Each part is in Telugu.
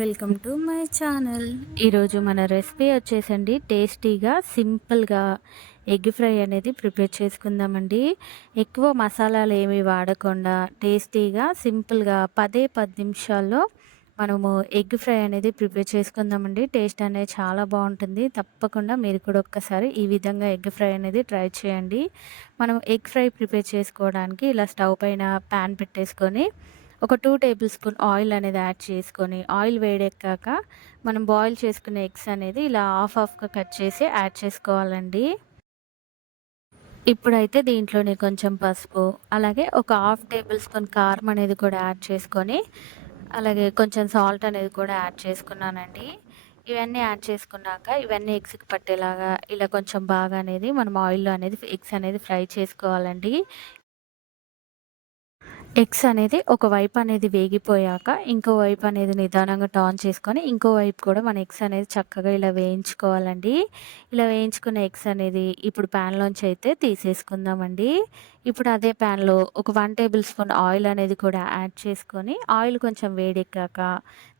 Welcome to my channel. ఈరోజు మన రెసిపీ వచ్చేసండి టేస్టీగా సింపుల్గా ఎగ్ ఫ్రై అనేది ప్రిపేర్ చేసుకుందామండి. ఎక్కువ మసాలాలు ఏమి వాడకుండా టేస్టీగా సింపుల్గా 10 నిమిషాల్లో మనము ఎగ్ ఫ్రై అనేది ప్రిపేర్ చేసుకుందామండి. టేస్ట్ అనేది చాలా బాగుంటుంది. తప్పకుండా మీరు కూడా ఒక్కసారి ఈ విధంగా ఎగ్ ఫ్రై అనేది ట్రై చేయండి. మనం ఎగ్ ఫ్రై ప్రిపేర్ చేసుకోవడానికి ఇలా స్టవ్ పైన ప్యాన్ పెట్టేసుకొని ఒక 2 టేబుల్ స్పూన్ ఆయిల్ అనేది యాడ్ చేసుకొని, ఆయిల్ వేడెక్కాక మనం బాయిల్ చేసుకున్న ఎగ్స్ అనేది ఇలా హాఫ్‌గా కట్ చేసి యాడ్ చేసుకోవాలండి. ఇప్పుడైతే దీంట్లోనే కొంచెం పసుపు, అలాగే ఒక హాఫ్ టేబుల్ స్పూన్ కారం అనేది కూడా యాడ్ చేసుకొని, అలాగే కొంచెం సాల్ట్ అనేది కూడా యాడ్ చేసుకున్నానండి. ఇవన్నీ యాడ్ చేసుకున్నాక ఇవన్నీ ఎగ్స్‌కి పట్టేలాగా ఇలా కొంచెం బాగా అనేది మనం ఆయిల్‌లో అనేది ఎగ్స్ అనేది ఫ్రై చేసుకోవాలండి. ఎగ్స్ అనేది ఒక వైపు అనేది వేగిపోయాక, ఇంకో వైపు అనేది నిదానంగా టర్న్ చేసుకొని, ఇంకో వైపు కూడా మన ఎగ్స్ అనేది చక్కగా ఇలా వేయించుకోవాలండి. ఇలా వేయించుకున్న ఎగ్స్ అనేది ఇప్పుడు ప్యాన్‌లోంచి అయితే తీసేసుకుందామండి. ఇప్పుడు అదే ప్యాన్‌లో ఒక 1 టేబుల్ స్పూన్ ఆయిల్ అనేది కూడా యాడ్ చేసుకొని, ఆయిల్ కొంచెం వేడెక్కాక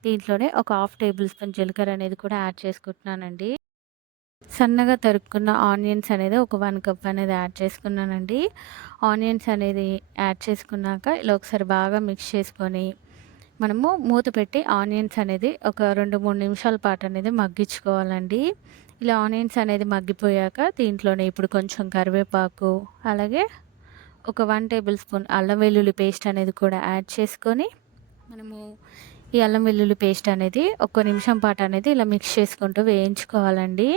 దీంట్లోనే ఒక హాఫ్ టేబుల్ స్పూన్ జీలకర్ర అనేది కూడా యాడ్ చేసుకుంటున్నానండి. సన్నగా తరుక్కున్న ఆనియన్స్ అనేది ఒక 1 కప్ అనేది యాడ్ చేసుకున్నానండి. ఆనియన్స్ అనేది యాడ్ చేసుకున్నాక ఇలా ఒకసారి బాగా మిక్స్ చేసుకొని, మనము మూత పెట్టి ఆనియన్స్ అనేది ఒక 2, 3 నిమిషాల పాటు అనేది మగ్గించుకోవాలండి. ఇలా ఆనియన్స్ అనేది మగ్గిపోయాక దీంట్లోనే ఇప్పుడు కొంచెం కరివేపాకు, అలాగే ఒక 1 టేబుల్ స్పూన్ అల్లం వెల్లుల్లి పేస్ట్ అనేది కూడా యాడ్ చేసుకొని, మనము ఈ అల్లం వెల్లుల్లి పేస్ట్ అనేది ఒక్క నిమిషం పాటు అనేది ఇలా మిక్స్ చేసుకుంటూ వేయించుకోవాలండి.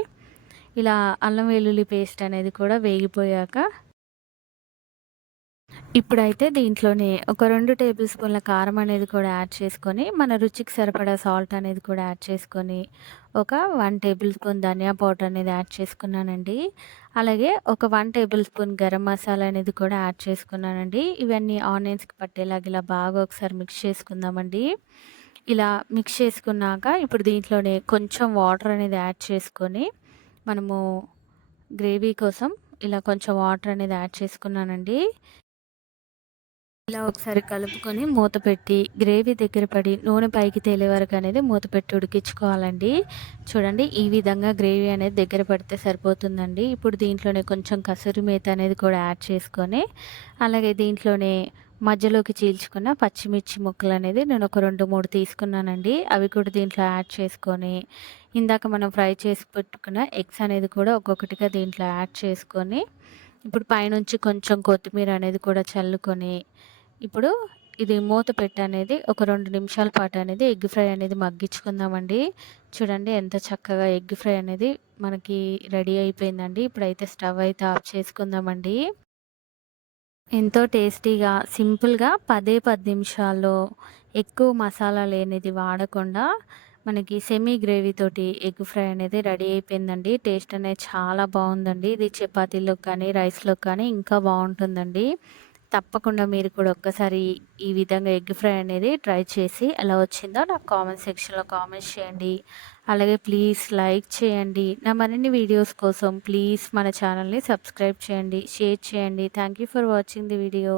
ఇలా అల్లం వెల్లుల్లి పేస్ట్ అనేది కూడా వేగిపోయాక, ఇప్పుడైతే దీంట్లోనే ఒక 2 టేబుల్ స్పూన్ల కారం అనేది కూడా యాడ్ చేసుకొని, మన రుచికి సరిపడా సాల్ట్ అనేది కూడా యాడ్ చేసుకొని, ఒక 1 టేబుల్ స్పూన్ ధనియా పౌడర్ అనేది యాడ్ చేసుకున్నానండి. అలాగే ఒక 1 టేబుల్ స్పూన్ గరం మసాలా అనేది కూడా యాడ్ చేసుకున్నానండి. ఇవన్నీ ఆనియన్స్‌కి పట్టేలాగా ఇలా బాగా ఒకసారి మిక్స్ చేసుకుందామండి. ఇలా మిక్స్ చేసుకున్నాక ఇప్పుడు దీంట్లోనే కొంచెం వాటర్ అనేది యాడ్ చేసుకొని, మనము గ్రేవీ కోసం ఇలా కొంచెం వాటర్ అనేది యాడ్ చేసుకున్నానండి. ఇలా ఒకసారి కలుపుకొని మూత పెట్టి గ్రేవీ దగ్గర పడి నూనె పైకి తేలే వరకు అనేది మూత పెట్టి ఉడికించుకోవాలండి. చూడండి ఈ విధంగా గ్రేవీ అనేది దగ్గర పడితే సరిపోతుందండి. ఇప్పుడు దీంట్లోనే కొంచెం కసూరి మేతి అనేది కూడా యాడ్ చేసుకొని, అలాగే దీంట్లోనే మధ్యలోకి చీల్చుకున్న పచ్చిమిర్చి ముక్కలు అనేది నేను ఒక 2, 3 తీసుకున్నానండి. అవి కూడా దీంట్లో యాడ్ చేసుకొని, ఇందాక మనం ఫ్రై చేసి పెట్టుకున్న ఎగ్స్ అనేది కూడా ఒక్కొక్కటిగా దీంట్లో యాడ్ చేసుకొని, ఇప్పుడు పైనుంచి కొంచెం కొత్తిమీర అనేది కూడా చల్లుకొని, ఇప్పుడు ఇది మూత పెట్టి అనేది ఒక 2 నిమిషాల పాటు అనేది ఎగ్ ఫ్రై అనేది మగ్గించుకుందామండి. చూడండి ఎంత చక్కగా ఎగ్ ఫ్రై అనేది మనకి రెడీ అయిపోయిందండి. ఇప్పుడైతే స్టవ్ అయితే ఆఫ్ చేసుకుందామండి. ఎంతో టేస్టీగా సింపుల్‌గా 10 నిమిషాల్లో ఎక్కువ మసాలా లేనిది వాడకుండా మనకి సెమీ గ్రేవీ తోటి ఎగ్ ఫ్రై అనేది రెడీ అయిపోయిందండి. టేస్ట్ అనేది చాలా బావుందండి. ఇది చపాతీలోకి కానీ, రైస్‌లోకి కానీ ఇంకా బావుంటుందండి. తప్పకుండా మీరు కూడా ఒక్కసారి ఈ విధంగా ఎగ్ ఫ్రై అనేది ట్రై చేసి ఎలా వచ్చిందో నాకు కామెంట్ సెక్షన్‌లో కామెంట్స్ చేయండి. అలాగే ప్లీజ్ లైక్ చేయండి. నా మరిన్ని వీడియోస్ కోసం ప్లీజ్ మన ఛానల్‌ని సబ్స్క్రైబ్ చేయండి, షేర్ చేయండి. Thank you for watching the video.